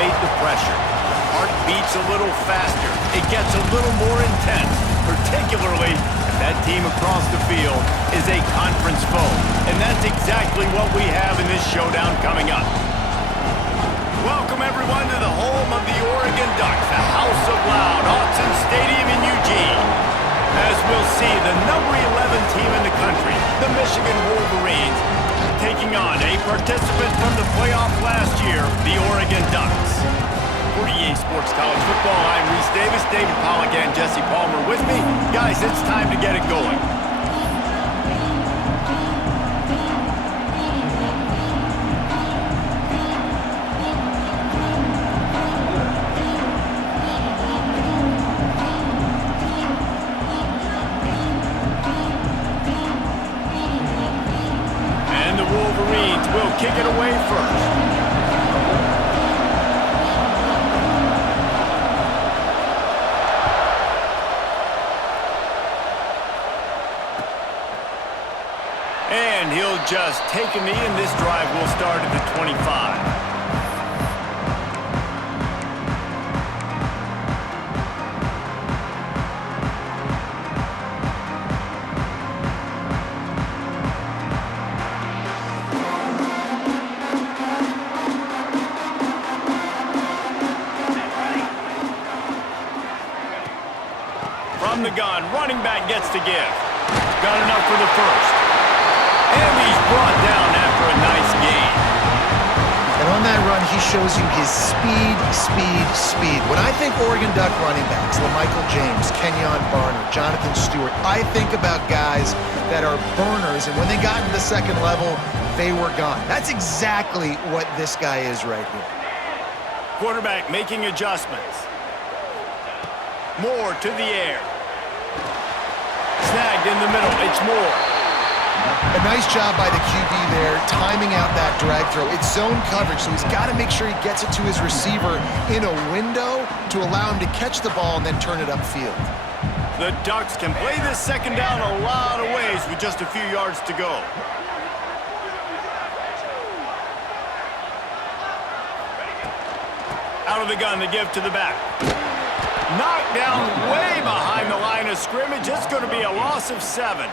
elevate the pressure. The heart beats a little faster. It gets a little more intense, particularly if that team across the field is a conference foe. And that's exactly what we have in this showdown coming up. Welcome, everyone, to the home of the Oregon Ducks, the House of Loud, Autzen Stadium in Eugene. As we'll see, the number 11 team in the country, the Michigan Wolverines, taking on a participant from the playoff last year, the Oregon Ducks. For EA Sports College Football, I'm Reese Davis, David Pollack and Jesse Palmer with me. Guys, it's time to get it going. Wolverines will kick it away first. And he'll just take a knee, and this drive will start at the 25. From the gun, running back gets to give. Got enough for the first. And he's brought down after a nice gain. And on that run, he shows you his speed. When I think Oregon Duck running backs, LaMichael James, Kenyon Barner, Jonathan Stewart, I think about guys that are burners, and when they got to the second level, they were gone. That's exactly what this guy is right here. Quarterback making adjustments. Moore to the air. Snagged in the middle. It's Moore. A nice job by the QB there, timing out that drag throw. It's zone coverage, so he's got to make sure he gets it to his receiver in a window to allow him to catch the ball and then turn it upfield. The Ducks can play this second down a lot of ways with just a few yards to go. Out of the gun, the give to the back. Knocked down way behind the line of scrimmage. It's going to be a loss of 7.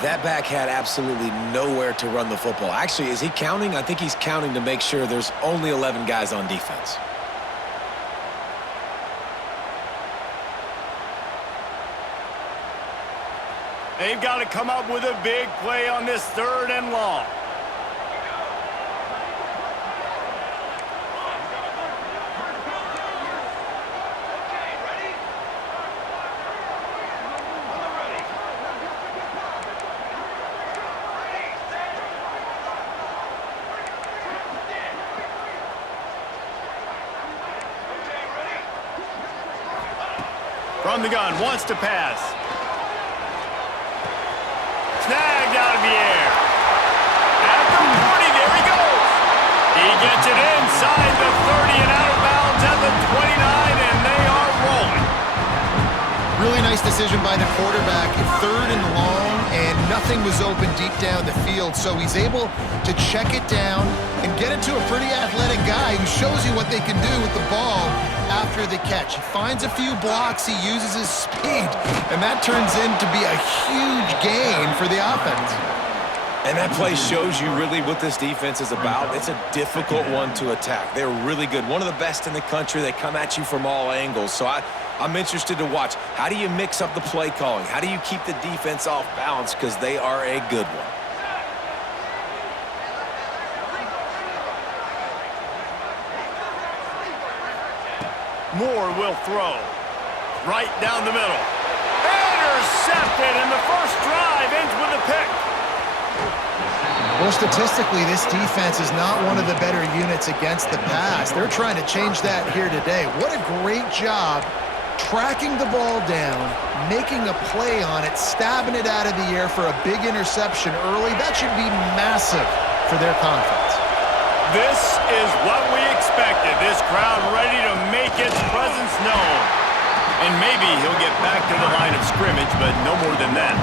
That back had absolutely nowhere to run the football. Actually, is he counting? I think he's counting to make sure there's only 11 guys on defense. They've got to come up with a big play on this 3rd and long. From the gun, wants to pass. Snagged out of the air. At the 40, there he goes. He gets it inside the 30 and out of bounds at the 29, and they are rolling. Really nice decision by the quarterback. 3rd and long, and nothing was open deep down the field, so he's able to check it down and get it to a pretty athletic guy who shows you what they can do with the ball after the catch. He finds a few blocks, he uses his speed, and that turns into be a huge gain for the offense. And that play shows you really what this defense is about. It's a difficult one to attack. They're really good. One of the best in the country. They come at you from all angles. So I'm interested to watch. How do you mix up the play calling? How do you keep the defense off balance? Because they are a good one. Moore will throw. Right down the middle. Intercepted, and the first drive ends with a pick. Well, statistically, this defense is not one of the better units against the pass. They're trying to change that here today. What a great job tracking the ball down, making a play on it, stabbing it out of the air for a big interception early. That should be massive for their conference. This is what we expected. This crowd ready to make its presence known. And maybe he'll get back to the line of scrimmage, but no more than that.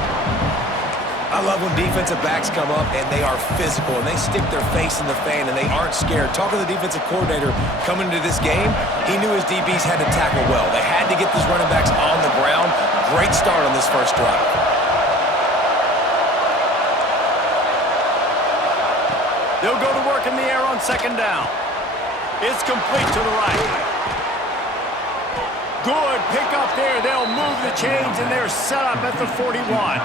I love when defensive backs come up and they are physical and they stick their face in the fan and they aren't scared. Talking to the defensive coordinator coming into this game, he knew his DBs had to tackle well. They had to get these running backs on the ground. Great start on this first drive. They'll go to work in the air on second down. It's complete to the right. Good pick up there. They'll move the chains, and they're set up at the 41.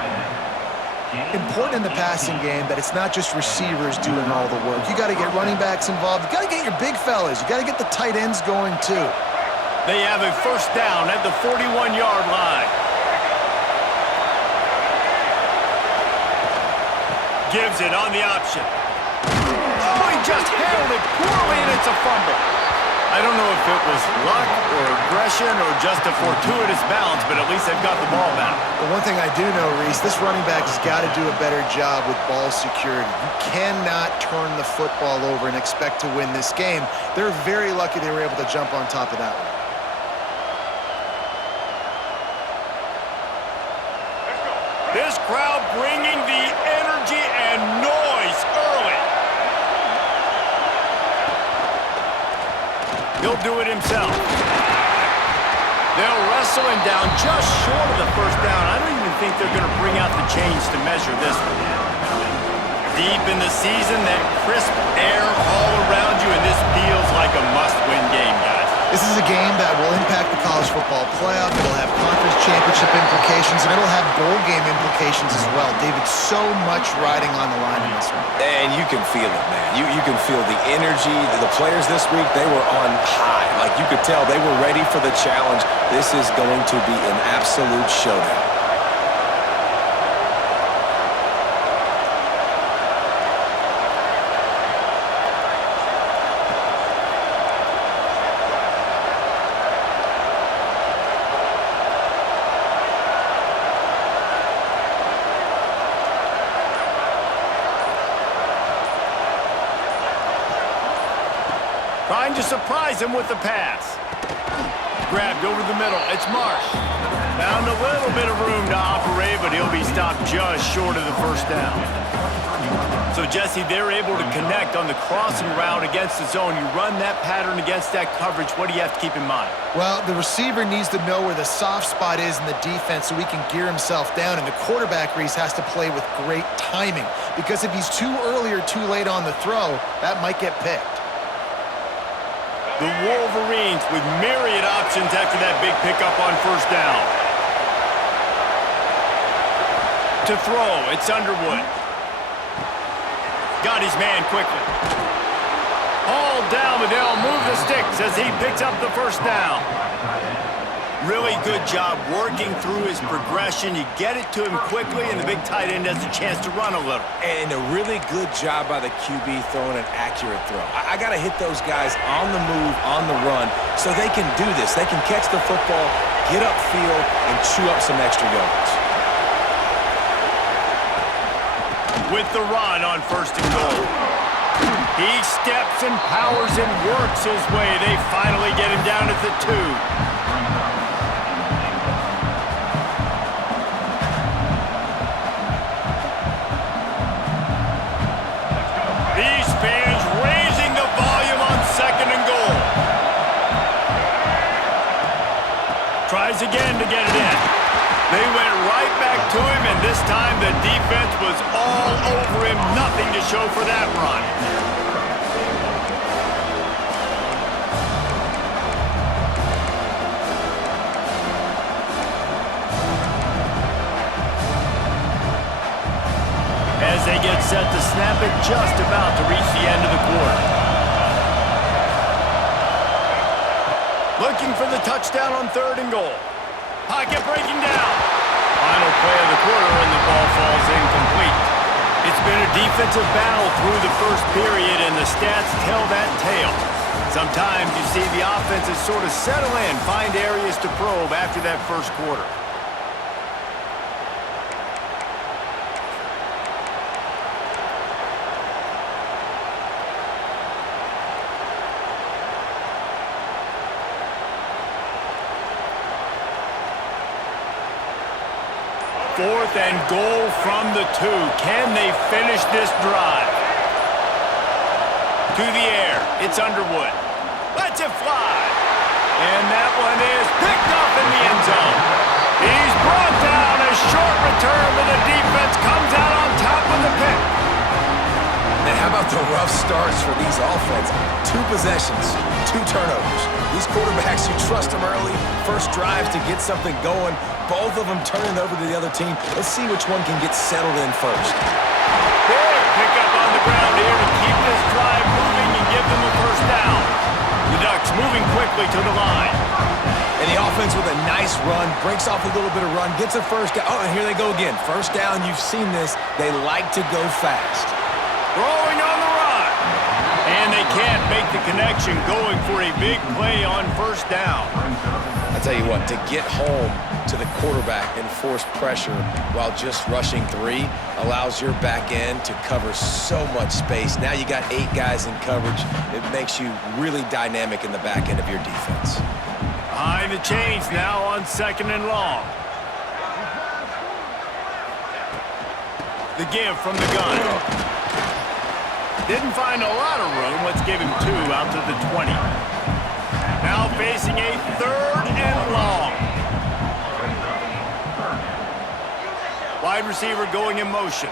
Important in the passing game that it's not just receivers doing all the work. You got to get running backs involved. You got to get your big fellas. You got to get the tight ends going too. They have a first down at the 41-yard line. Gives it on the option. Oh, he just handled it poorly, and it's a fumble. I don't know if it was luck or aggression or just a fortuitous bounce, but at least they've got the ball back. But one thing I do know, Reese, this running back has got to do a better job with ball security. You cannot turn the football over and expect to win this game. They're very lucky they were able to jump on top of that one. This crowd bringing the energy and noise early. He'll do it himself. They'll wrestle him down just short of the first down. I don't even think they're going to bring out the chains to measure this one. Deep in the season, that crisp air all around you, and this feels like a must-win game, guys. This is a game that will impact the college football playoff. It'll have conference championship implications, and it'll have bowl game implications as well. David, so much riding on the line in this one. And you can feel it, man. You can feel the energy. The players this week, they were on high. Like, you could tell they were ready for the challenge. This is going to be an absolute showdown. Trying to surprise him with the pass. Grabbed over the middle. It's Marsh. Found a little bit of room to operate, but he'll be stopped just short of the first down. So, Jesse, they're able to connect on the crossing route against the zone. You run that pattern against that coverage. What do you have to keep in mind? Well, the receiver needs to know where the soft spot is in the defense so he can gear himself down, and the quarterback, Reese, has to play with great timing, because if he's too early or too late on the throw, that might get picked. The Wolverines with myriad options after that big pickup on first down. To throw, it's Underwood. Got his man quickly. Hauled down, but they'll move the sticks as he picks up the first down. Really good job working through his progression. You get it to him quickly, and the big tight end has a chance to run a little. And a really good job by the QB throwing an accurate throw. I got to hit those guys on the move, on the run, so they can do this. They can catch the football, get upfield, and chew up some extra yards. With the run on first and goal. He steps and powers and works his way. They finally get him down at the 2. These fans raising the volume on second and goal. Tries again to get it in. They went right back to him, and this time the defense was all over him. Nothing to show for that run. As they get set to snap it, just about to reach the end of the quarter. Looking for the touchdown on third and goal. Pocket breaking down. Final play of the quarter, and the ball falls incomplete. It's been a defensive battle through the first period, and the stats tell that tale. Sometimes you see the offenses sort of settle in, find areas to probe after that first quarter. 4th and goal from the 2. Can they finish this drive? To the air. It's Underwood. Lets it fly. And that one is picked up in the end zone. He's brought down. A short return, but the defense comes out on top of the pick. And how about the rough starts for these offense? 2 possessions, 2 turnovers. These quarterbacks, you trust them early, first drives to get something going, both of them turning over to the other team. Let's see which one can get settled in first. Big pickup on the ground here to keep this drive moving and give them a first down. The Ducks moving quickly to the line. And the offense with a nice run, breaks off a little bit of run, gets a first down. Oh, and here they go again. First down, you've seen this. They like to go fast. Throwing on the run. And they can't make the connection, going for a big play on first down. I tell you what, to get home to the quarterback and force pressure while just rushing 3 allows your back end to cover so much space. Now you got 8 guys in coverage. It makes you really dynamic in the back end of your defense. Behind the chains now on 2nd and long. The give from the gun. Didn't find a lot of room. Let's give him 2 out to the 20. Now facing a 3rd and long. Wide receiver going in motion.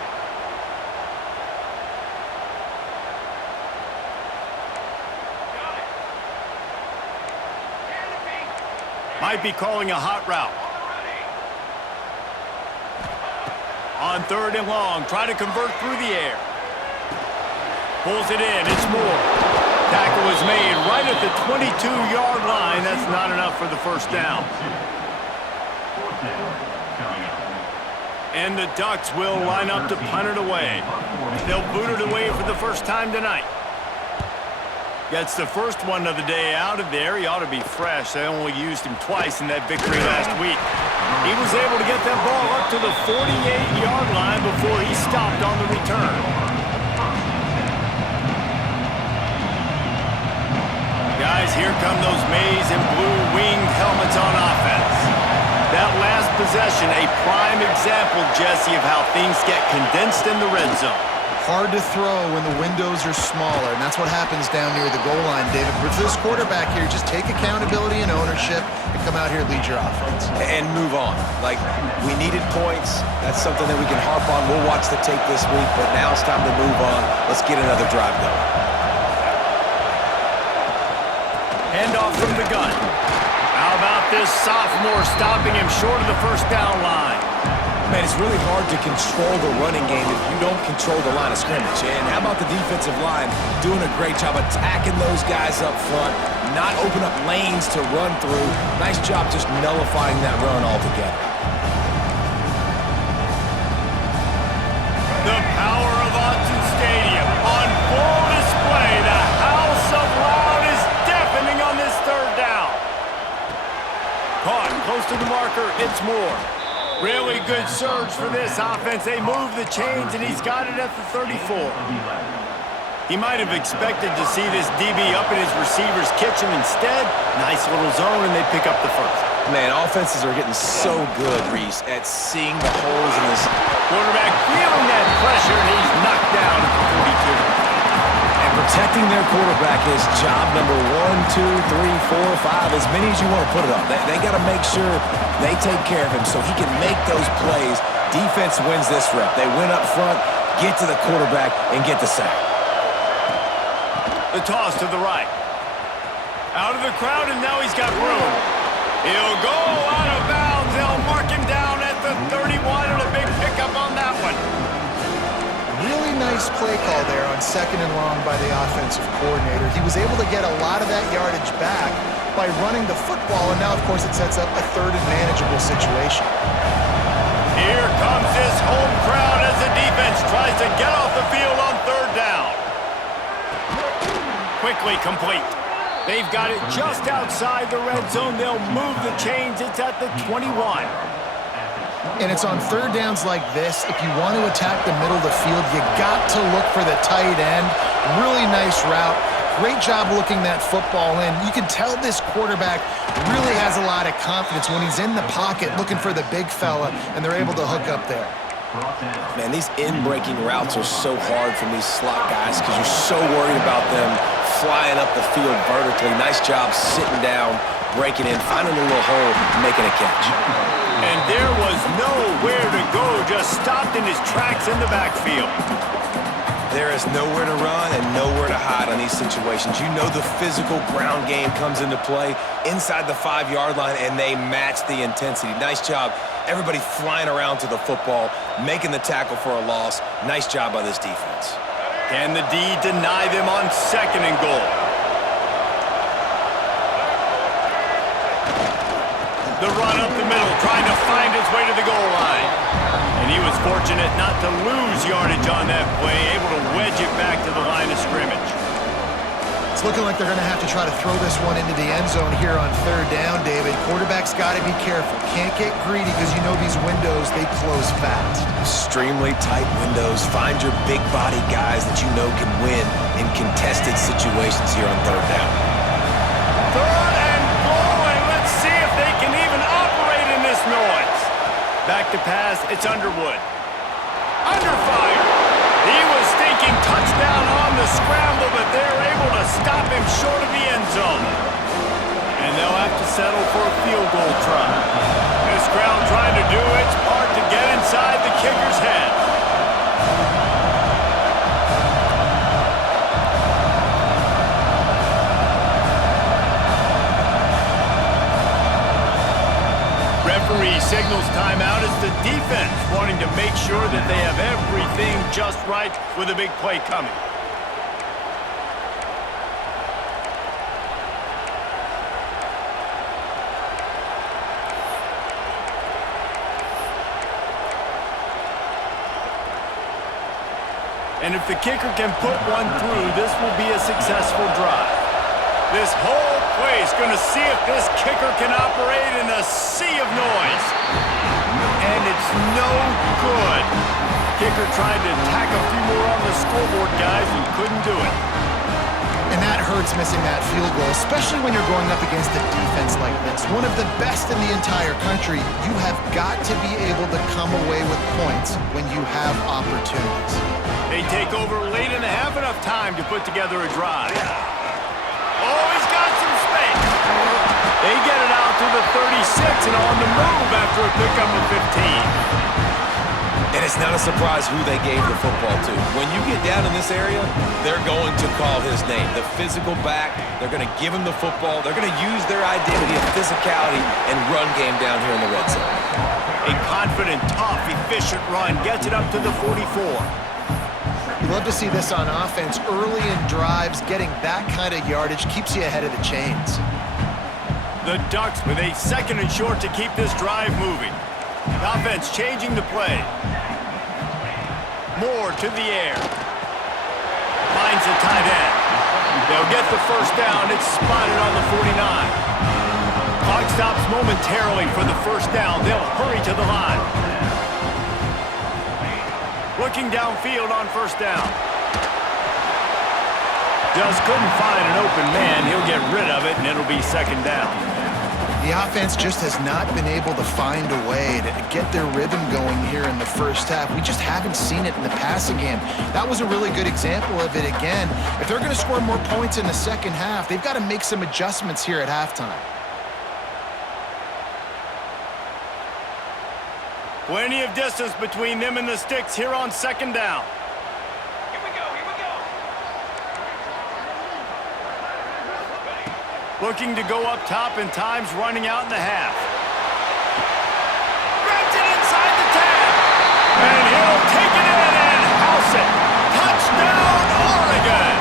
Might be calling a hot route. On 3rd and long, try to convert through the air. Pulls it in, it's Moore. Tackle was made right at the 22-yard line. That's not enough for the first down. And the Ducks will line up to punt it away. They'll boot it away for the first time tonight. Gets the first one of the day out of there. He ought to be fresh. They only used him twice in that victory last week. He was able to get that ball up to the 48-yard line before he stopped on the return. Guys, here come those maize and blue winged helmets on offense. That last possession, a prime example, Jesse, of how things get condensed in the red zone. Hard to throw when the windows are smaller, and that's what happens down near the goal line, David. But for this quarterback here, just take accountability and ownership and come out here and lead your offense. And move on. Like, we needed points. That's something that we can harp on. We'll watch the tape this week, but now it's time to move on. Let's get another drive going. Handoff from the gun. How about this sophomore stopping him short of the first down line? Man, it's really hard to control the running game if you don't control the line of scrimmage. And how about the defensive line doing a great job attacking those guys up front, not open up lanes to run through. Nice job just nullifying that run altogether. The power of Autzen Stadium on full display. The house of loud is deafening on this 3rd down. Caught close to the marker. It's Moore. Really good surge for this offense. They move the chains, and he's got it at the 34. He might have expected to see this DB up in his receiver's kitchen. Instead, nice little zone, and they pick up the first. Man, offenses are getting so good, Reese, at seeing the holes in this. Quarterback feeling that pressure, and he's knocked down at the 42. And protecting their quarterback is job number 1, 2, 3, 4, 5, as many as you want to put it up. They got to make sure they take care of him so he can make those plays. Defense wins this rep. They win up front, get to the quarterback, and get the sack. The toss to the right. Out of the crowd, and now he's got room. He'll go out of bounds. They'll mark him down at the 31, and a big pickup on that one. Really nice play call there on 2nd and long by the offensive coordinator. He was able to get a lot of that yardage back by running the football, and now, of course, it sets up a 3rd and manageable situation. Here comes this home crowd as the defense tries to get off the field on 3rd down. Quickly complete. They've got it just outside the red zone. They'll move the chains. It's at the 21. And it's on 3rd downs like this. If you want to attack the middle of the field, you got to look for the tight end. Really nice route. Great job looking that football in. You can tell this quarterback really has has a lot of confidence when he's in the pocket looking for the big fella, and they're able to hook up there. Man, these in-breaking routes are so hard from these slot guys because you're so worried about them flying up the field vertically. Nice job sitting down, breaking in, finding a little hole, making a catch. And there was nowhere to go, just stopped in his tracks in the backfield. There is nowhere to run and nowhere to hide on these situations. You know the physical ground game comes into play inside the 5-yard line, and they match the intensity. Nice job. Everybody flying around to the football, making the tackle for a loss. Nice job by this defense. Can the D deny them on 2nd and goal? The run up the middle, trying to find his way to the goal line. And he was fortunate not to lose yardage on that play, able to wedge it back to the line of scrimmage. It's looking like they're going to have to try to throw this one into the end zone here on 3rd down, David. Quarterback's got to be careful. Can't get greedy because you know these windows, they close fast. Extremely tight windows. Find your big body guys that you know can win in contested situations here on 3rd down. 3rd and goal, and let's see if they can even operate in this noise. Back to pass, it's Underwood. Under fire. He was thinking touchdown on the scramble, but they're able to stop him short of the end zone. And they'll have to settle for a field goal try. This crowd trying to do its part to get inside the kicker's head. Referee signals timeout as the defense wanting to make sure that they have everything just right with a big play coming. And if the kicker can put one through, this will be a successful drive. This whole place going to see if this kicker can operate in a sea of noise. And it's no good. Kicker tried to tack a few more on the scoreboard, guys, and couldn't do it. And that hurts missing that field goal, especially when you're going up against a defense like this. One of the best in the entire country. You have got to be able to come away with points when you have opportunities. They take over late in the half, enough time to put together a drive. Oh, he's got some space. They get it out to the 36 and on the move after a pickup of 15. And it's not a surprise who they gave the football to. When you get down in this area, they're going to call his name. The physical back, they're going to give him the football. They're going to use their identity of physicality and run game down here in the red zone. A confident, tough, efficient run gets it up to the 44. You love to see this on offense. Early in drives, getting that kind of yardage keeps you ahead of the chains. The Ducks with a 2nd and short to keep this drive moving. The offense changing the play. Moore to the air. Finds the tight end. They'll get the 1st down. It's spotted on the 49. Clock stops momentarily for the 1st down. They'll hurry to the line. Looking downfield on 1st down. Just couldn't find an open man. He'll get rid of it, and it'll be 2nd down. The offense just has not been able to find a way to get their rhythm going here in the 1st half. We just haven't seen it in the passing game. That was a really good example of it again. If they're going to score more points in the 2nd half, they've got to make some adjustments here at halftime. Plenty of distance between them and the sticks here on 2nd down. Here we go. Looking to go up top, and time's running out in the half. Grabs it inside the 10. And he'll take it in and house it. Touchdown, Oregon!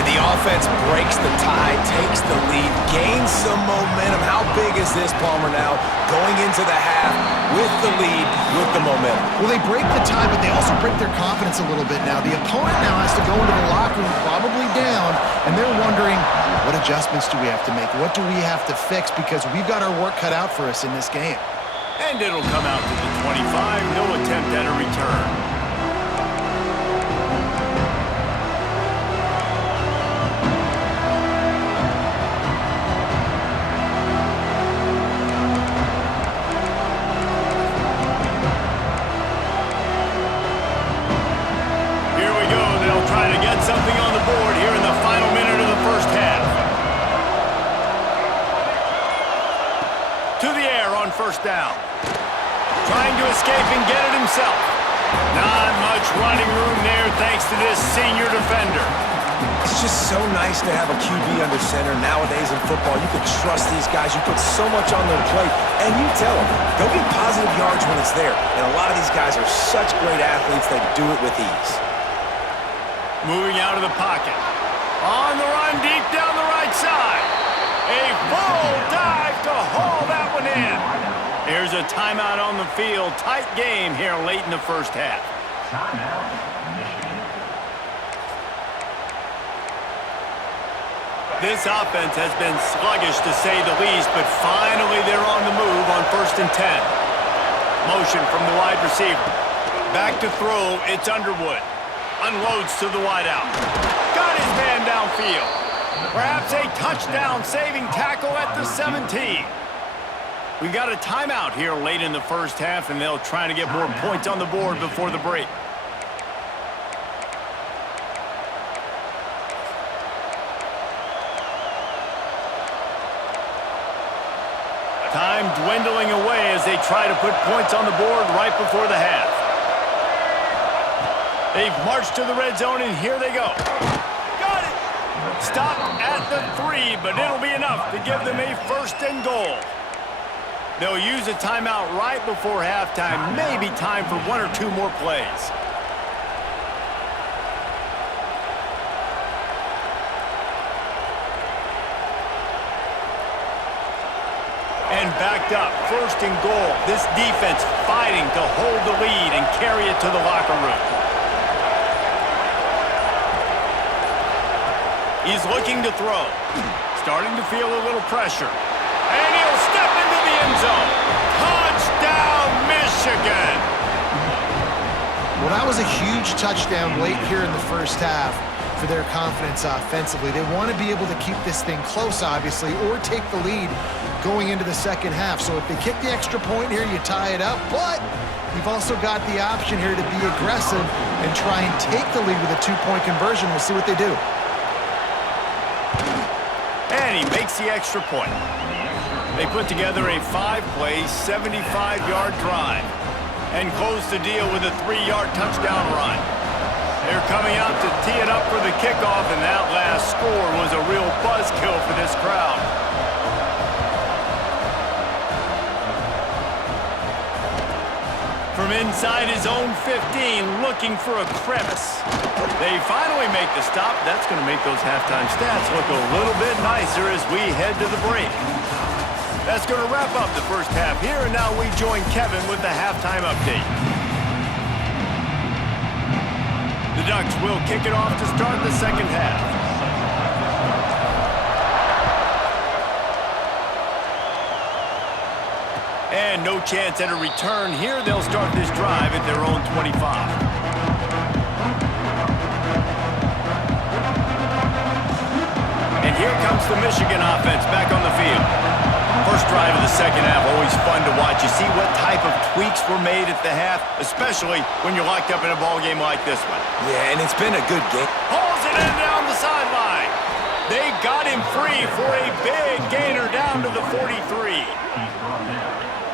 And the offense breaks the tie, takes the lead, gains some momentum. How big is this, Palmer, now? Going into the half with the lead, with the momentum. Well, they break the tie, but they also break their confidence a little bit now. The opponent now has to go into the locker room, probably down, and they're wondering, what adjustments do we have to make? What do we have to fix? Because we've got our work cut out for us in this game. And it'll come out to the 25. No attempt at a return. to the air on first down. Trying to escape and get it himself. Not much running room there thanks to this senior defender. It's just so nice to have a QB under center. Nowadays in football, you can trust these guys. You put so much on their plate, and you tell them, go get positive yards when it's there. And a lot of these guys are such great athletes that do it with ease. Moving out of the pocket. On the run, deep down the right side. A full dive to haul that one in. Here's a timeout on the field. Tight game here late in the first half. Timeout, Michigan. This offense has been sluggish to say the least, but finally they're on the move on 1st and 10. Motion from the wide receiver. Back to throw, it's Underwood. Unloads to the wideout. Got his man downfield. Perhaps a touchdown-saving tackle at the 17. We've got a timeout here late in the first half, and they'll try to get more points on the board before the break. Time dwindling away as they try to put points on the board right before the half. They've marched to the red zone, and here they go. Got it! Stop at the 3, but it'll be enough to give them a 1st and goal. They'll use a timeout right before halftime. Maybe time for 1 or 2 more plays. And backed up, 1st and goal. This defense fighting to hold the lead and carry it to the locker room. He's looking to throw. Starting to feel a little pressure. And he'll step into the end zone. Touchdown, Michigan! Well, that was a huge touchdown late here in the first half for their confidence offensively. They want to be able to keep this thing close, obviously, or take the lead going into the second half. So if they kick the extra point here, you tie it up. But you've also got the option here to be aggressive and try and take the lead with a 2-point conversion. We'll see what they do. And he makes the extra point. They put together a 5-play, 75-yard drive and close the deal with a 3-yard touchdown run. They're coming out to tee it up for the kickoff, and that last score was a real buzzkill for this crowd. From inside his own 15, looking for a crevice. They finally make the stop. That's going to make those halftime stats look a little bit nicer as we head to the break. That's going to wrap up the first half here, and now we join Kevin with the halftime update. The Ducks will kick it off to start the second half. And no chance at a return here. They'll start this drive at their own 25. And here comes the Michigan offense back on the field. First drive of the second half, always fun to watch. You see what type of tweaks were made at the half, especially when you're locked up in a ball game like this one. Yeah, and it's been a good game. Hauls it in down the sideline. They got him free for a big gainer down to the 43.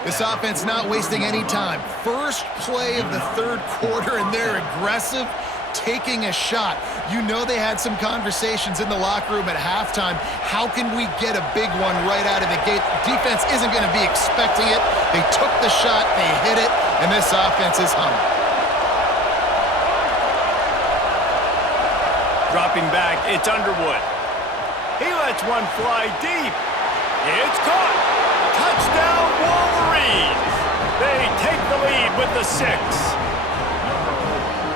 This offense not wasting any time. First play of the third quarter, and they're aggressive, taking a shot. You know they had some conversations in the locker room at halftime. How can we get a big one right out of the gate? Defense isn't going to be expecting it. They took the shot, they hit it, and this offense is humming. Dropping back, it's Underwood. He lets one fly deep. It's caught. Touchdown, Wolverines. They take the lead with the 6.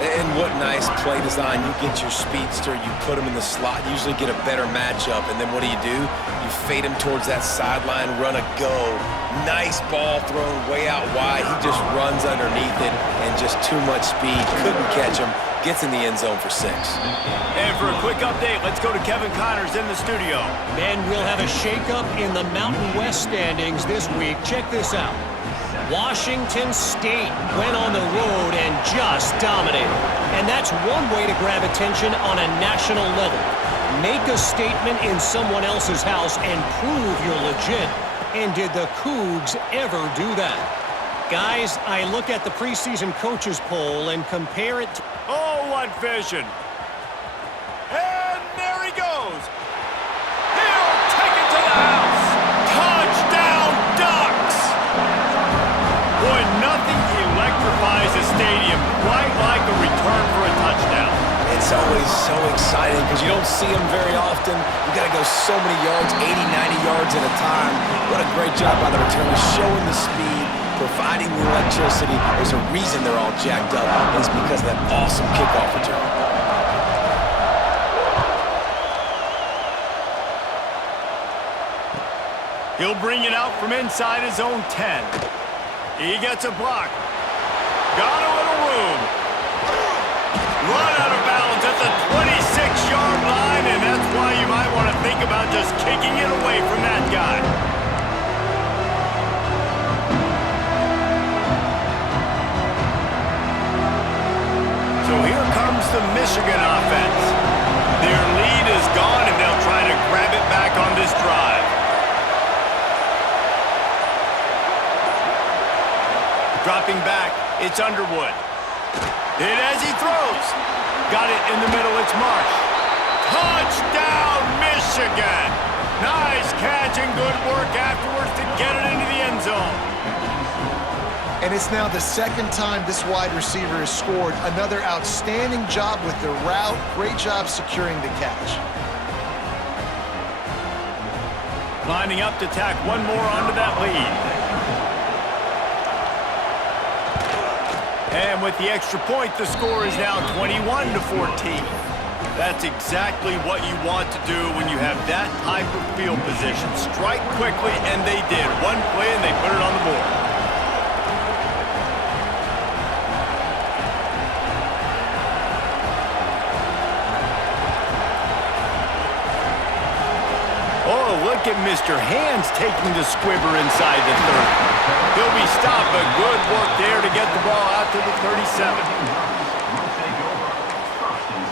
And what nice play design. You get your speedster, you put him in the slot, usually get a better matchup, and then what do? You fade him towards that sideline, run a go. Nice ball thrown way out wide. He just runs underneath it, and just too much speed. Couldn't catch him. Gets in the end zone for 6. And for a quick update, let's go to Kevin Connors in the studio. And we'll have a shakeup in the Mountain West standings this week. Check this out. Washington State went on the road and just dominated. And that's one way to grab attention on a national level. Make a statement in someone else's house and prove you're legit. And did the Cougs ever do that? Guys, I look at the preseason coaches poll and compare it to... Oh, what vision. And there he goes. He'll take it to the house. Touchdown, Ducks! Boy, nothing electrifies a stadium quite like a return for a touchdown. It's always so exciting because you don't see them very often. You got to go so many yards, 80, 90 yards at a time. What a great job by the returners, showing the speed, providing the electricity. There's a reason they're all jacked up, and it's because of that awesome kickoff return. He'll bring it out from inside his own 10. He gets a block. Got a little room. Run out of bounds at the 26-yard line, and that's why you might want to think about just kicking it away from that guy. So here comes the Michigan offense. Their lead is gone, and they'll try to grab it back on this drive. Dropping back, it's Underwood. Hit as he throws. Got it in the middle, it's Marsh. Touchdown, Michigan! Nice catch and good work afterwards to get it into the end zone. And it's now the second time this wide receiver has scored. Another outstanding job with the route. Great job securing the catch. Lining up to tack one more onto that lead. And with the extra point, the score is now 21-14. That's exactly what you want to do when you have that type of field position. Strike quickly, and they did. One play, and they put it on the board. Oh, look at Mr. Hands taking the squibber inside the 30. He'll be stopped, but good work there to get the ball out to the 37. Will take over. First and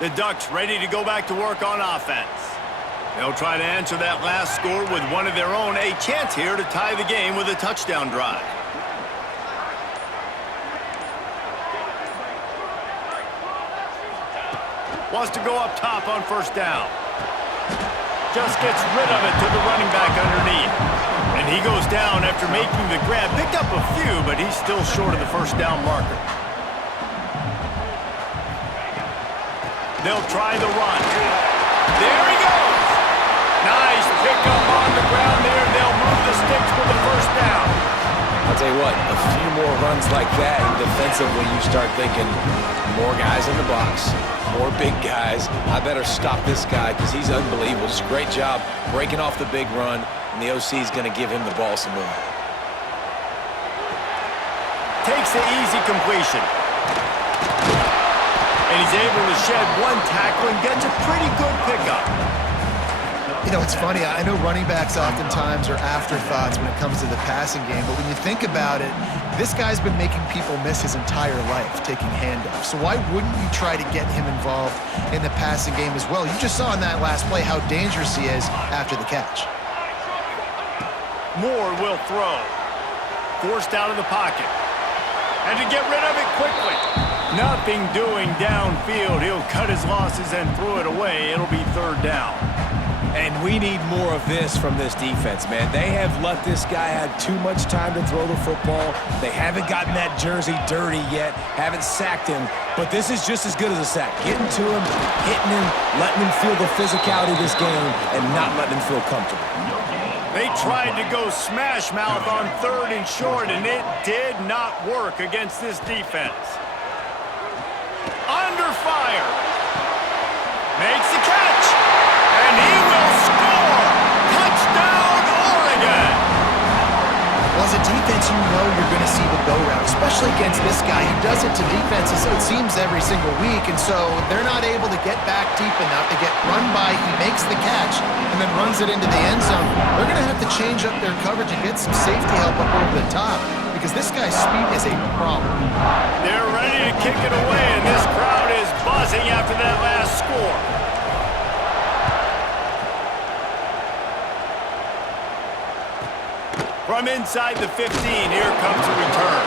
10. The Ducks ready to go back to work on offense. They'll try to answer that last score with one of their own. A chance here to tie the game with a touchdown drive. Wants to go up top on first down. Just gets rid of it to the running back underneath. And he goes down after making the grab. Picked up a few, but he's still short of the first down marker. They'll try the run. There he goes. Nice pickup on the ground there. They'll move the sticks for the first down. I'll tell you what, a few more runs like that, and defensively you start thinking more guys in the box, more big guys. I better stop this guy because he's unbelievable. Just a great job breaking off the big run, and the OC is going to give him the ball some more. Takes the easy completion. And he's able to shed one tackle and gets a pretty good pickup. You know, it's funny. I know running backs oftentimes are afterthoughts when it comes to the passing game, but when you think about it, this guy's been making people miss his entire life taking handoffs. So why wouldn't you try to get him involved in the passing game as well? You just saw in that last play how dangerous he is after the catch. Moore will throw. Forced out of the pocket. And to get rid of it quickly. Nothing doing downfield. He'll cut his losses and throw it away. It'll be third down. And we need more of this from this defense, man. They have let this guy have too much time to throw the football. They haven't gotten that jersey dirty yet, haven't sacked him, but this is just as good as a sack. Getting to him, hitting him, letting him feel the physicality of this game, and not letting him feel comfortable. They tried to go smash mouth on third and short, and it did not work against this defense. Under fire. Makes the catch. And he will score! Touchdown, Oregon! Well, as a defense, you know you're going to see the go-route, especially against this guy. He does it to defenses, it seems, every single week, and so they're not able to get back deep enough to get run by. He makes the catch and then runs it into the end zone. They're going to have to change up their coverage and get some safety help up over the top because this guy's speed is a problem. They're ready to kick it away, and this crowd is buzzing after that last score. From inside the 15, here comes the return.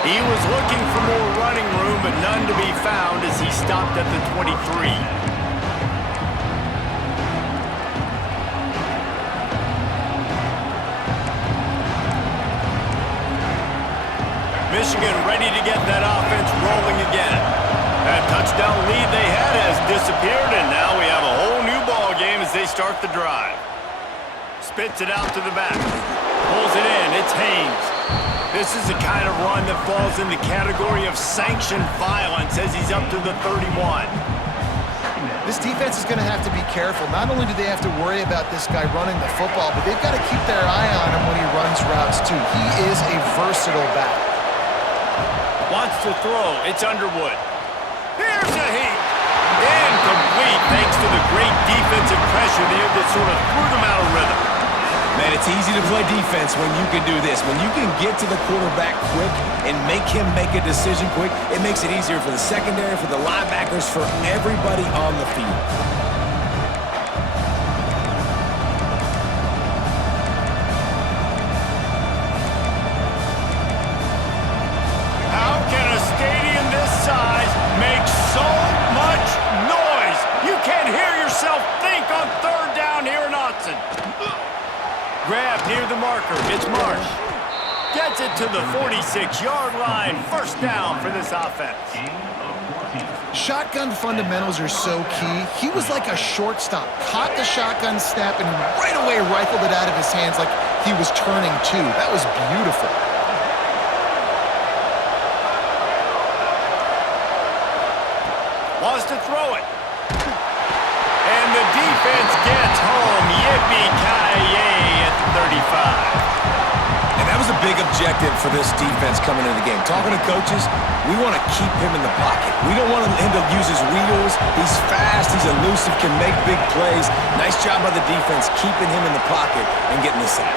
He was looking for more running room, but none to be found as he stopped at the 23. Michigan ready to get that offense rolling again. That touchdown lead they had has disappeared, and now we have a whole new ball game as they start the drive. Spits it out to the back. Pulls it in. It's Haynes. This is the kind of run that falls in the category of sanctioned violence as he's up to the 31. This defense is going to have to be careful. Not only do they have to worry about this guy running the football, but they've got to keep their eye on him when he runs routes too. He is a versatile back. Wants to throw. It's Underwood. Here's a heat. Incomplete thanks to the great defensive pressure there that sort of threw them out of rhythm. Man, it's easy to play defense when you can do this. When you can get to the quarterback quick and make him make a decision quick, it makes it easier for the secondary, for the linebackers, for everybody on the field. How can a stadium this size make so much noise? You can't hear yourself think on third down here in Autzen. Grab near the marker. It's Marsh. Gets it to the 46-yard line. First down for this offense. Shotgun fundamentals are so key. He was like a shortstop. Caught the shotgun snap and right away rifled it out of his hands like he was turning two. That was beautiful. Wants to throw it. And the defense gets home. Yippee-ki-yay at the 35. And that was a big objective for this defense coming into the game. Talking to coaches, we want to keep him in the pocket. We don't want him to use his wheels. He's fast, he's elusive, can make big plays. Nice job by the defense keeping him in the pocket and getting the sack.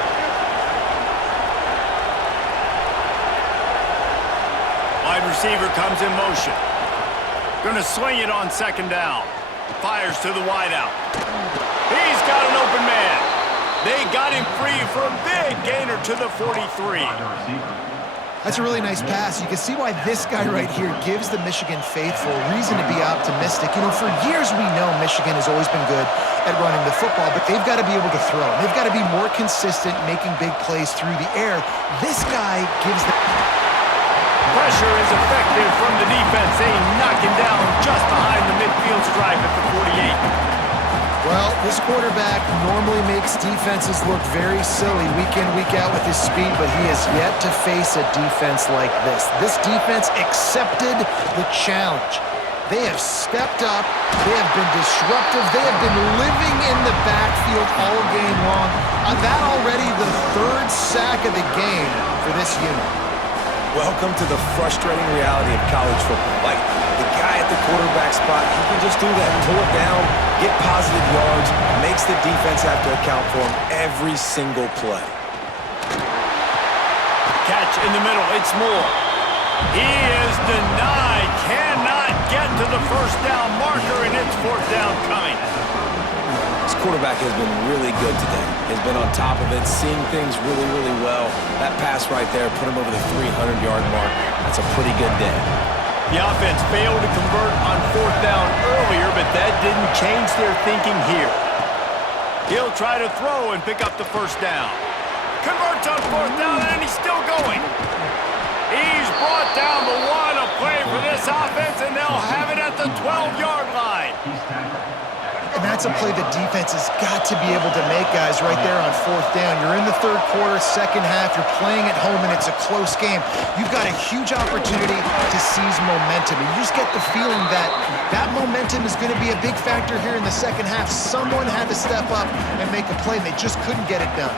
Wide receiver comes in motion. Gonna swing it on second down. Fires to the wideout. He's got an open man. They got him free for a big gainer to the 43. That's a really nice pass. You can see why this guy right here gives the Michigan faithful reason to be optimistic. You know, for years we know Michigan has always been good at running the football, but they've got to be able to throw. They've got to be more consistent making big plays through the air. This guy gives the... Pressure is effective from the defense. They knock him down just behind the midfield stripe at the 48. Well, this quarterback normally makes defenses look very silly week in, week out with his speed, but he has yet to face a defense like this. This defense accepted the challenge. They have stepped up. They have been disruptive. They have been living in the backfield all game long. On that already, the third sack of the game for this unit. Welcome to the frustrating reality of college football. Like, the guy at the quarterback spot, he can just do that. Pull it down, get positive yards, makes the defense have to account for him every single play. Catch in the middle. It's Moore. He is denied. Cannot get to the first down marker, and it's fourth down coming. This quarterback has been really good today. Has been on top of it, seeing things really, really well. That pass right there put him over the 300-yard mark. That's a pretty good day. The offense failed to convert on fourth down earlier, but that didn't change their thinking here. He'll try to throw and pick up the first down. Converts on fourth down, and he's still going. He's brought down the one, a play for this offense, and they'll have it at the 12-yard line. And that's a play the defense has got to be able to make, guys, right there on fourth down. You're in the third quarter, second half. You're playing at home, and it's a close game. You've got a huge opportunity to seize momentum. And you just get the feeling that that momentum is going to be a big factor here in the second half. Someone had to step up and make a play, and they just couldn't get it done.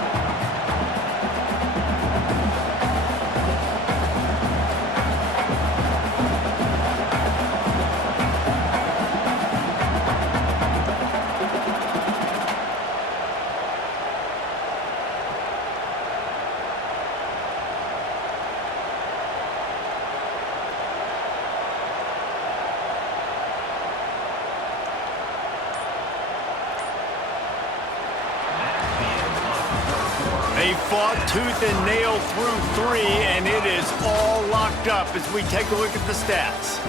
They fought tooth and nail through 3, and it is all locked up as we take a look at the stats.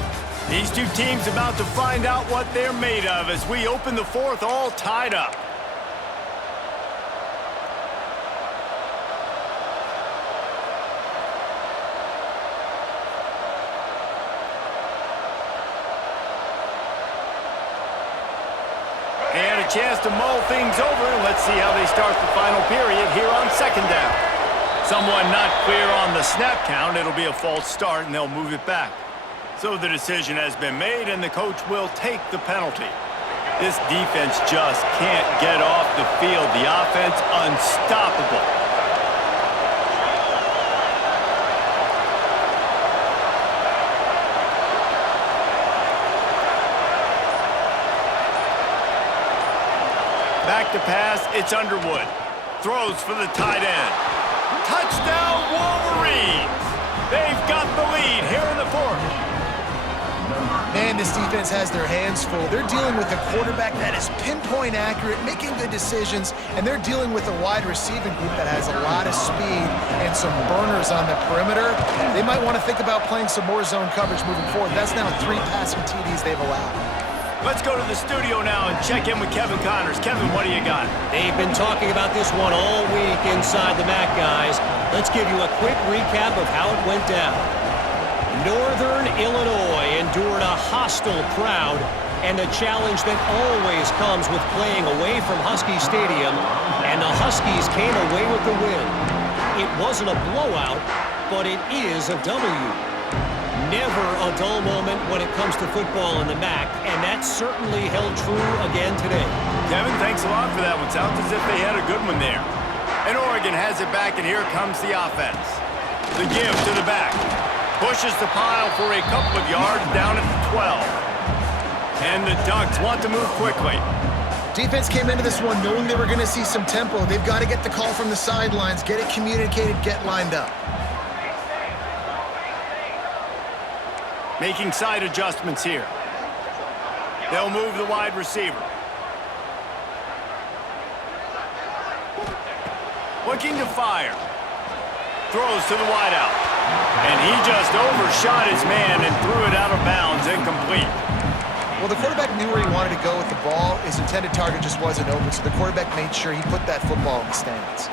These two teams about to find out what they're made of as we open the 4th all tied up. And a chance to mull things over, and let's see how they start the final period here on 2nd down. Someone not clear on the snap count. It'll be a false start, and they'll move it back. So the decision has been made, and the coach will take the penalty. This defense just can't get off the field. The offense unstoppable. Back to pass, it's Underwood. Throws for the tight end. Touchdown, Wolverines! They've got the lead here in the 4th. Man, this defense has their hands full. They're dealing with a quarterback that is pinpoint accurate, making good decisions, and they're dealing with a wide receiving group that has a lot of speed and some burners on the perimeter. They might want to think about playing some more zone coverage moving forward. That's now 3 passing TDs they've allowed. Let's go to the studio now and check in with Kevin Connors. Kevin, what do you got? They've been talking about this one all week inside the MAC, guys. Let's give you a quick recap of how it went down. Northern Illinois endured a hostile crowd and the challenge that always comes with playing away from Husky Stadium, and the Huskies came away with the win. It wasn't a blowout, but it is a W. Never a dull moment when it comes to football in the MAC, and that certainly held true again today. Kevin, thanks a lot for that one. Sounds as if they had a good one there. And Oregon has it back, and here comes the offense. The give to the back. Pushes the pile for a couple of yards down at the 12. And the Ducks want to move quickly. Defense came into this one knowing they were going to see some tempo. They've got to get the call from the sidelines, get it communicated, get lined up. Making side adjustments here. They'll move the wide receiver. Looking to fire. Throws to the wideout. And he just overshot his man and threw it out of bounds, incomplete. Well, the quarterback knew where he wanted to go with the ball. His intended target just wasn't open, so the quarterback made sure he put that football in the stands.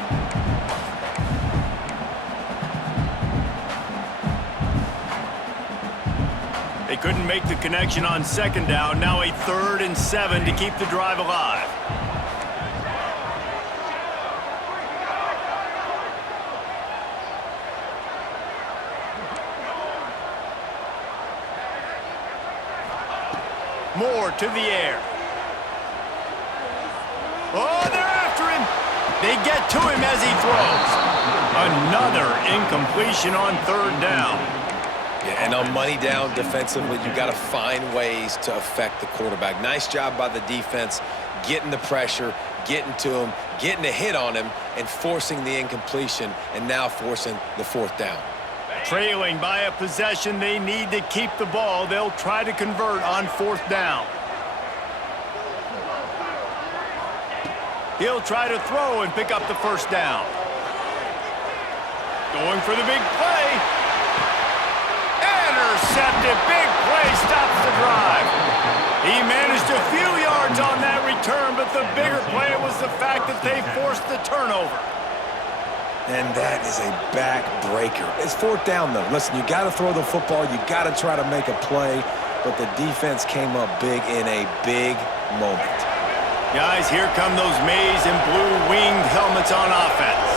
They couldn't make the connection on 2nd down. Now a 3rd and 7 to keep the drive alive. Moore to the air. Oh, they're after him. They get to him as he throws. Another incompletion on 3rd down. Yeah, and on money down defensively, you got to find ways to affect the quarterback. Nice job by the defense, getting the pressure, getting to him, getting a hit on him, and forcing the incompletion, and now forcing the 4th down. Trailing by a possession, they need to keep the ball. They'll try to convert on 4th down. He'll try to throw and pick up the 1st down. Going for the big play. Intercepted. Big play stops the drive. He managed a few yards on that return, but the bigger play was the fact that they forced the turnover. And that is a backbreaker. It's 4th down, though. Listen, you got to throw the football. You got to try to make a play. But the defense came up big in a big moment. Guys, here come those maize and blue winged helmets on offense.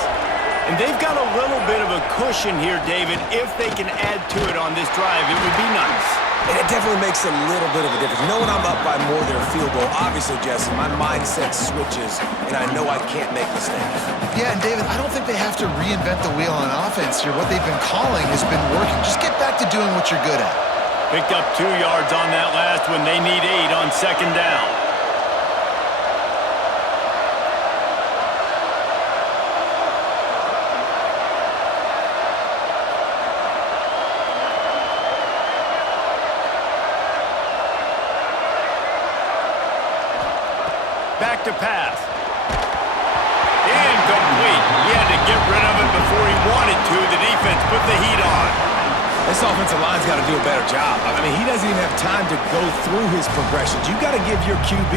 And they've got a little bit of a cushion here, David. If they can add to it on this drive, it would be nice. And it definitely makes a little bit of a difference. Knowing I'm up by more than a field goal, obviously, Jesse, my mindset switches, and I know I can't make mistakes. Yeah, and David, I don't think they have to reinvent the wheel on offense here. What they've been calling has been working. Just get back to doing what you're good at. Picked up 2 yards on that last one. They need 8 on 2nd down. Back to pass. incomplete. He had to get rid of it before he wanted to. The defense put the heat on. This offensive line's got to do a better job. I mean, he doesn't even have time to go through his progressions. You got to give your QB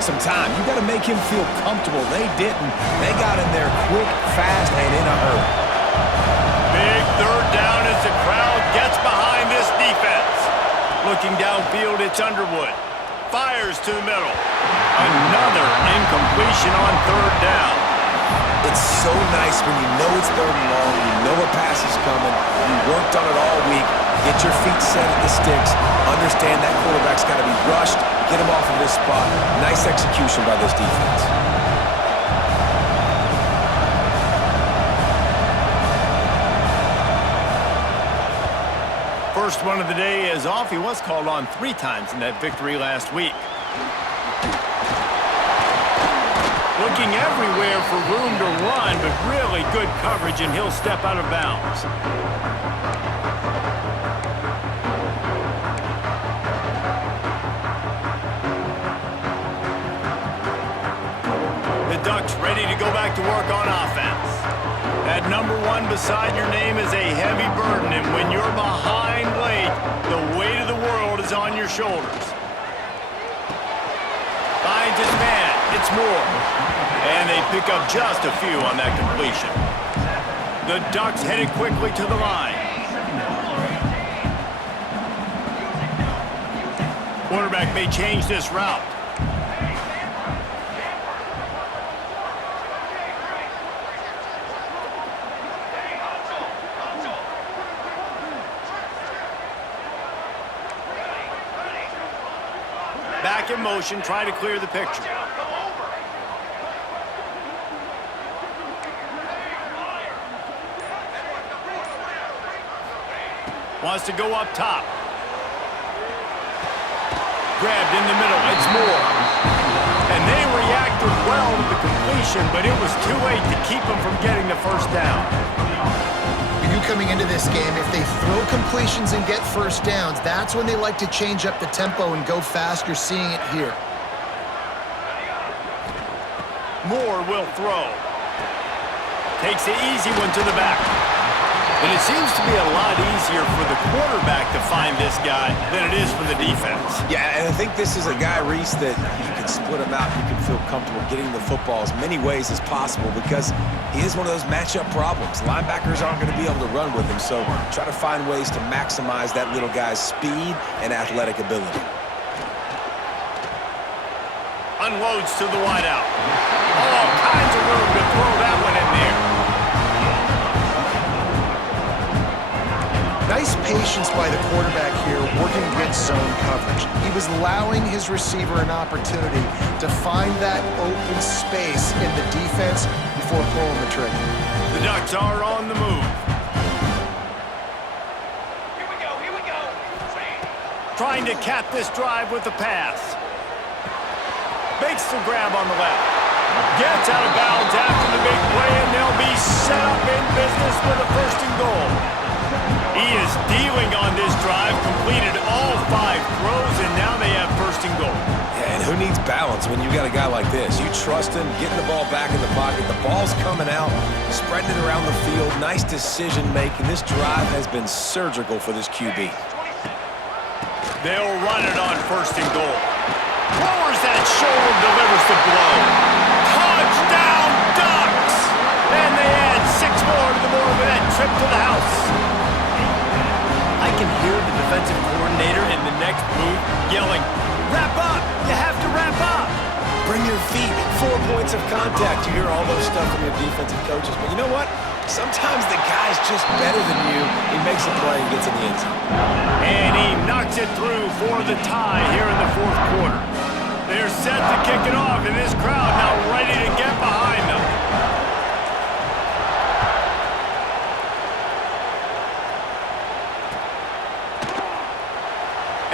some time. You got to make him feel comfortable. They didn't. They got in there quick, fast, and in a hurry. Big third down as the crowd gets behind this defense. Looking downfield, it's Underwood. Fires to the middle. Another incompletion on third down. It's so nice when you know it's third and long, you know a pass is coming, you worked on it all week, get your feet set at the sticks, understand that quarterback's got to be rushed, get him off of this spot. Nice execution by this defense. First one of the day is off. He was called on 3 times in that victory last week. Looking everywhere for room to run, but really good coverage, and he'll step out of bounds. The Ducks ready to go back to work on offense. That number 1 beside your name is a heavy burden, and when you're behind late, the weight of the world is on your shoulders. Finds his man. It's Moore. And they pick up just a few on that completion. The Ducks headed quickly to the line. Quarterback may change this route. Back in motion, try to clear the picture. Wants to go up top. Grabbed in the middle. It's Moore. And they reacted well to the completion, but it was too late to keep them from getting the first down. We knew coming into this game, if they throw completions and get first downs, that's when they like to change up the tempo and go fast. You're seeing it here. Moore will throw. Takes the easy one to the back. And it seems to be a lot easier for the quarterback to find this guy than it is for the defense. Yeah, and I think this is a guy, Reese, that you can split him out. You can feel comfortable getting the football as many ways as possible because he is one of those matchup problems. Linebackers aren't going to be able to run with him, so try to find ways to maximize that little guy's speed and athletic ability. Unloads to the wideout. All kinds of room to throw that one in there. Nice patience by the quarterback here working against zone coverage. He was allowing his receiver an opportunity to find that open space in the defense before pulling the trigger. The Ducks are on the move. Here we go. Trying to cap this drive with a pass. Makes the grab on the left. Gets out of bounds after the big play, and they'll be set up in business with a first and goal. He is dealing on this drive, completed all 5 throws, and now they have first and goal. Yeah, and who needs balance when you got a guy like this? You trust him, getting the ball back in the pocket. The ball's coming out, spreading it around the field. Nice decision-making. This drive has been surgical for this QB. They'll run it on first and goal. Lowers that shoulder, delivers the blow. Touchdown, Ducks! And they add 6 more to the board with that trip to the house. I can hear the defensive coordinator in the next booth yelling, "Wrap up! You have to wrap up!" Bring your feet, 4 points of contact. You hear all those stuff from your defensive coaches. But you know what? Sometimes the guy's just better than you. He makes a play and gets in the end zone. And he knocks it through for the tie here in the 4th quarter. They're set to kick it off, and this crowd now ready to get behind them.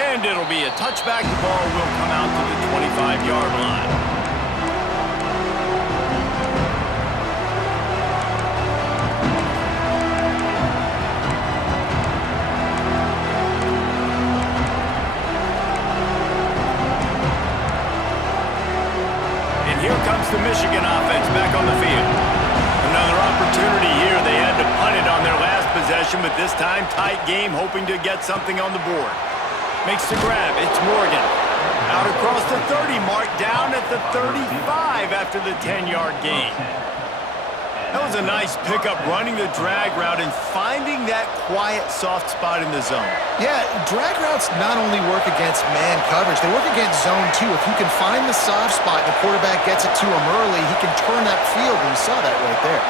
And it'll be a touchback. The ball will come out to the 25-yard line. here comes the Michigan offense back on the field. Another opportunity here. They had to punt it on their last possession, but this time tight game, hoping to get something on the board. Makes the grab. It's Morgan. Out across the 30 mark, down at the 35 after the 10-yard gain. That was a nice pickup, running the drag route and finding that quiet, soft spot in the zone. Yeah, drag routes not only work against man coverage, they work against zone too. If you can find the soft spot and the quarterback gets it to him early, he can turn that field, and you saw that right there.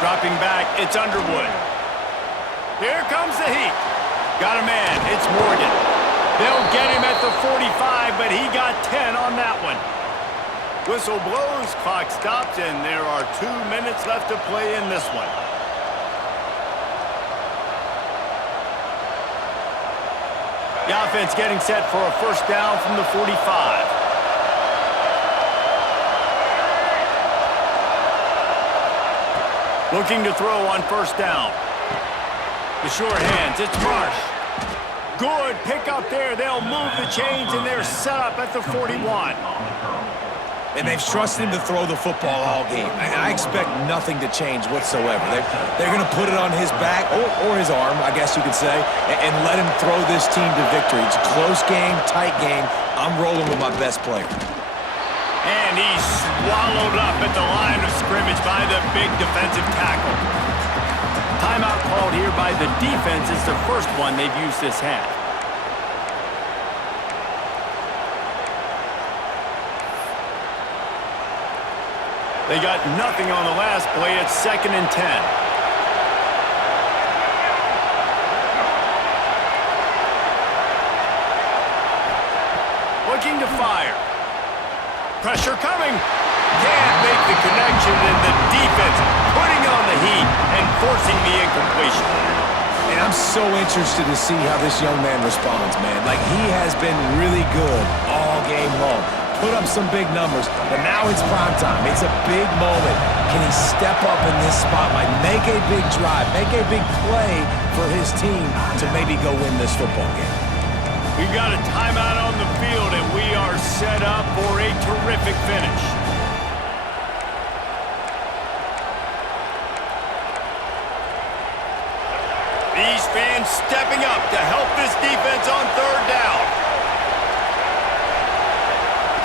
Dropping back, it's Underwood. Here comes the heat. Got a man, it's Morgan. They'll get him at the 45, but he got 10 on that one. Whistle blows, clock stops, and there are 2 minutes left to play in this one. The offense getting set for a first down from the 45. Looking to throw on first down. The short hands, it's Marsh. Good pick up there. They'll move the chains, and they're set up at the 41. And they've trusted him to throw the football all game. And I expect nothing to change whatsoever. They're going to put it on his back, or his arm, I guess you could say, and let him throw this team to victory. It's a close game, tight game. I'm rolling with my best player. And he's swallowed up at the line of scrimmage by the big defensive tackle. Timeout called here by the defense is the first one they've used this half. They got nothing on the last play. It's 2nd and 10. Looking to fire. Pressure coming. Can't make the connection, and the defense putting on the heat and forcing the incompletion. And I'm so interested to see how this young man responds, man. Like, he has been really good all game long. Put up some big numbers, but now it's prime time. It's a big moment. Can he step up in this spotlight, make a big drive, make a big play for his team to maybe go win this football game? We've got a timeout on the field, and we are set up for a terrific finish. These fans stepping up to help this defense on third down.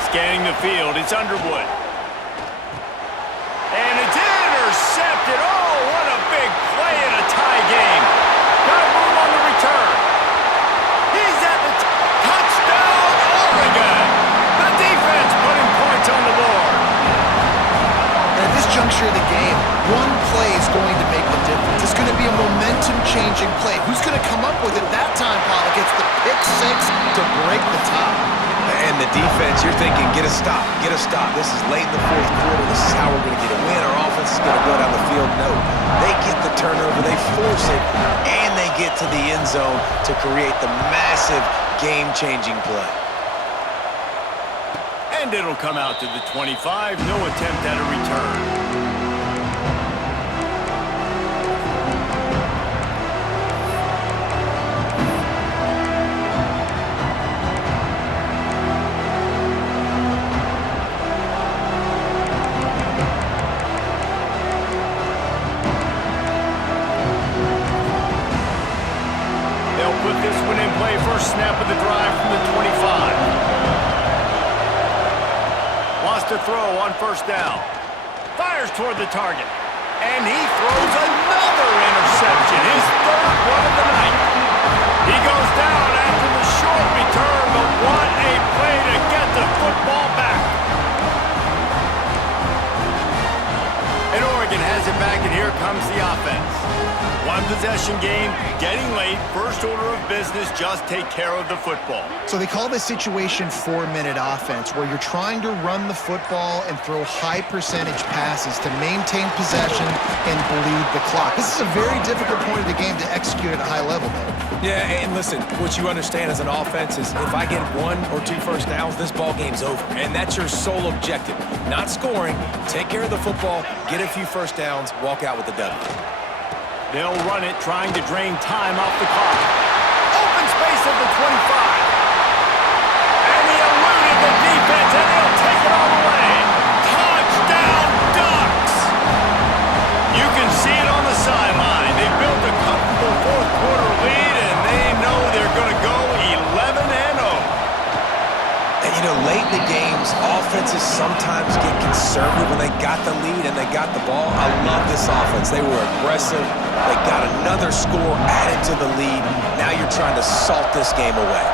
Scanning the field, it's Underwood. And it's intercepted. Oh, what a big play in a tie game. Got room on the return. He's at the touchdown, Oregon. The defense putting points on the board. And at this juncture of the game, one play is going to make the difference. It's going to be a momentum-changing play. Who's going to come up with it that time, Paul? It gets the pick six to break the top. And the defense, you're thinking, get a stop, get a stop. This is late in the fourth quarter. This is how we're going to get a win. Our offense is going to go down the field. No, they get the turnover, they force it, and they get to the end zone to create the massive game-changing play. And it'll come out to the 25. No attempt at a return. Put this one in play. First snap of the drive from the 25. Wants to throw on first down. Fires toward the target. And he throws another interception. His third one of the night. He goes down after the short return, but what a play to get the football back. And Oregon has it back, and here comes the offense. One possession game, getting late, first order of business, just take care of the football. So they call this situation 4-minute offense, where you're trying to run the football and throw high percentage passes to maintain possession and bleed the clock. This is a very difficult point of the game to execute at a high level, though. Yeah, and listen, what you understand as an offense is if I get 1 or 2 first downs, this ball game's over. And that's your sole objective. Not scoring, take care of the football, get a few first downs, walk out with the W. They'll run it, trying to drain time off the clock. Open space at the 25. And he eludes You know, late in the games, offenses sometimes get conservative when they got the lead and they got the ball. I love this offense. They were aggressive. They got another score added to the lead. Now you're trying to salt this game away.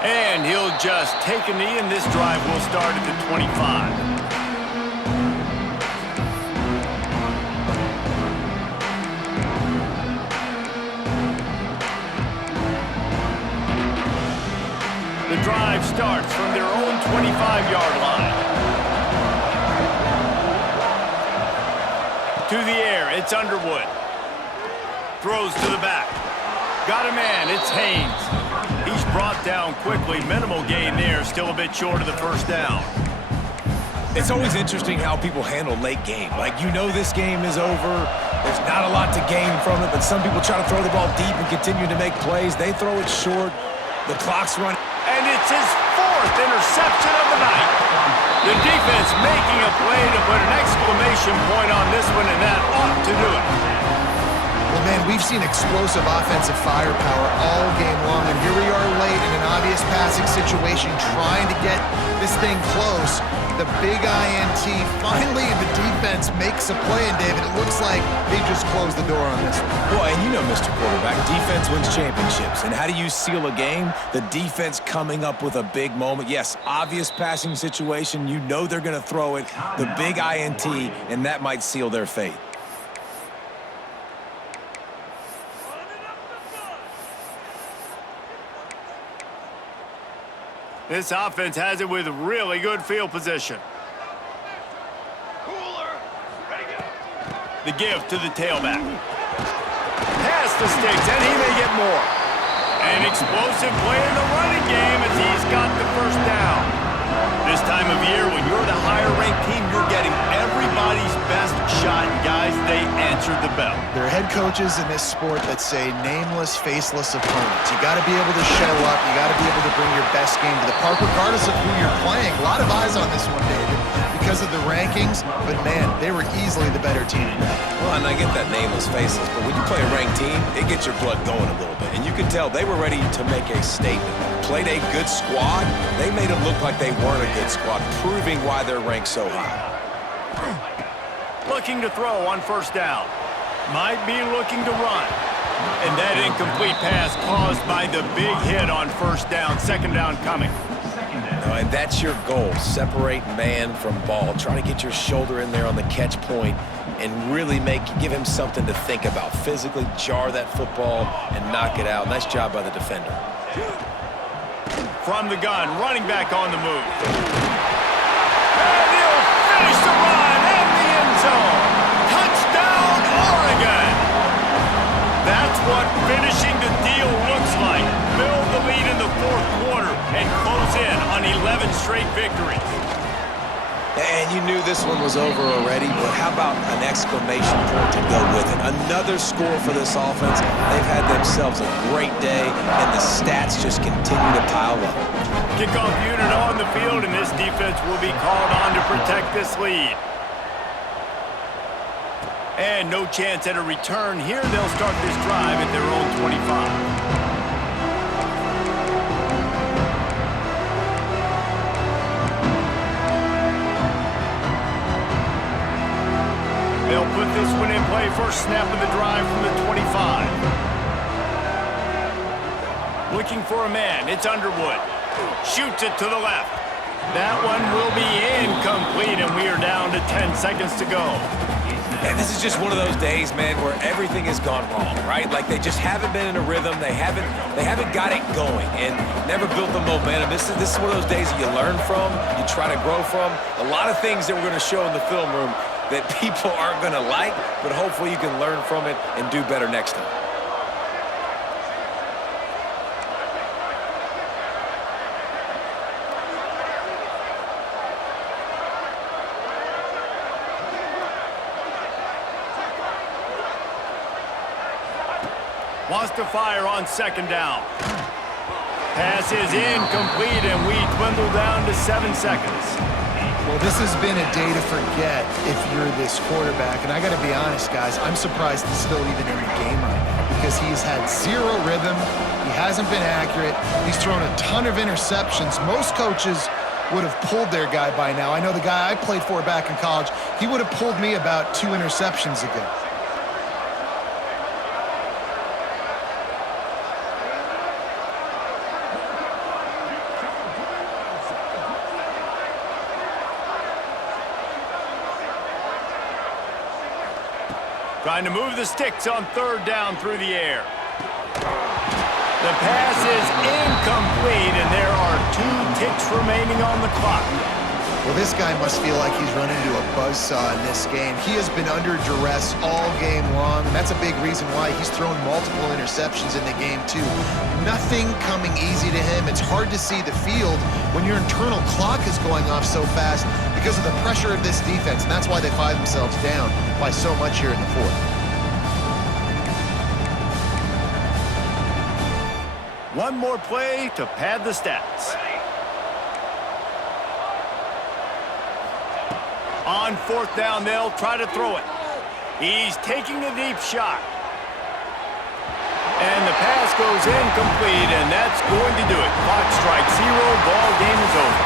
And he'll just take a knee, and this drive will start at the 25. The drive starts from their own 25-yard line. To the air, it's Underwood. Throws to the back. Got a man, it's Haynes. He's brought down quickly. Minimal gain there, still a bit short of the first down. It's always interesting how people handle late game. Like, you know this game is over. There's not a lot to gain from it, but some people try to throw the ball deep and continue to make plays. They throw it short. The clock's running. And it's his fourth interception of the night. The defense making a play to put an exclamation point on this one, and that ought to do it. Well, man, we've seen explosive offensive firepower all game long, and here we are late in an obvious passing situation trying to get this thing close. The big INT, finally the defense makes a play, and David, it looks like they just closed the door on this one. Well, and you know, Mr. Quarterback, defense wins championships. And how do you seal a game? The defense coming up with a big moment. Yes, obvious passing situation. You know they're going to throw it. The big INT, and that might seal their fate. This offense has it with really good field position. Cooler. Ready to go. The give to the tailback. Pass the sticks, and he may get more. An explosive play in the running game as he's got the first down. This time of year, when you're the higher-ranked team, you're getting everybody's best shot. Guys, they answered the bell. There are head coaches in this sport that say nameless, faceless opponents. You got to be able to show up. You got to be able to bring your best game to the park, regardless of who you're playing. A lot of eyes on this one, David, because of the rankings. But, man, they were easily the better team. Well, and I get that nameless, faceless, but when you play a ranked team, it gets your blood going a little bit. And you can tell they were ready to make a statement. Played a good squad. They made them look like they weren't a good squad, proving why they're ranked so high. Looking to throw on first down. Might be looking to run. And that incomplete pass caused by the big hit on first down. Second down coming. And that's your goal. Separate man from ball. Try to get your shoulder in there on the catch point and really give him something to think about. Physically jar that football and knock it out. Nice job by the defender. From the gun, running back on the move. And he'll finish the run in the end zone. Touchdown, Oregon. That's what finishing the deal looks like. Build the lead in the fourth quarter and close in on 11 straight victories. And you knew this one was over already, but how about an exclamation point to go with it? Another score for this offense. They've had themselves a great day, and the stats just continue to pile up. Kickoff unit on the field, and this defense will be called on to protect this lead. And no chance at a return here. They'll start this drive at their own 25. They'll put this one in play. First snap of the drive from the 25. Looking for a man. It's Underwood. Shoots it to the left. That one will be incomplete, and we are down to 10 seconds to go. And this is just one of those days, man, where everything has gone wrong, right? Like they just haven't been in a rhythm. They haven't got it going and never built the momentum. This is one of those days that you learn from, you try to grow from. A lot of things that we're going to show in the film room that people aren't going to like, but hopefully you can learn from it and do better next time. Wants to fire on second down. Pass is incomplete, and we dwindle down to 7 seconds. Well, this has been a day to forget if you're this quarterback. And I got to be honest, guys, I'm surprised he's still even in the game right now. because he's had zero rhythm. He hasn't been accurate. He's thrown a ton of interceptions. Most coaches would have pulled their guy by now. I know the guy I played for back in college, he would have pulled me about 2 interceptions ago. Trying to move the sticks on 3rd down through the air. The pass is incomplete, and there are 2 ticks remaining on the clock. Well, this guy must feel like he's run into a buzzsaw in this game. He has been under duress all game long, and that's a big reason why he's thrown multiple interceptions in the game, too. Nothing coming easy to him. It's hard to see the field when your internal clock is going off so fast because of the pressure of this defense, and that's why they find themselves down by so much here in the 4th. One more play to pad the stats. On 4th down, they'll try to throw it. He's taking a deep shot. And the pass goes incomplete, and that's going to do it. Clock strikes 0, ball game is over.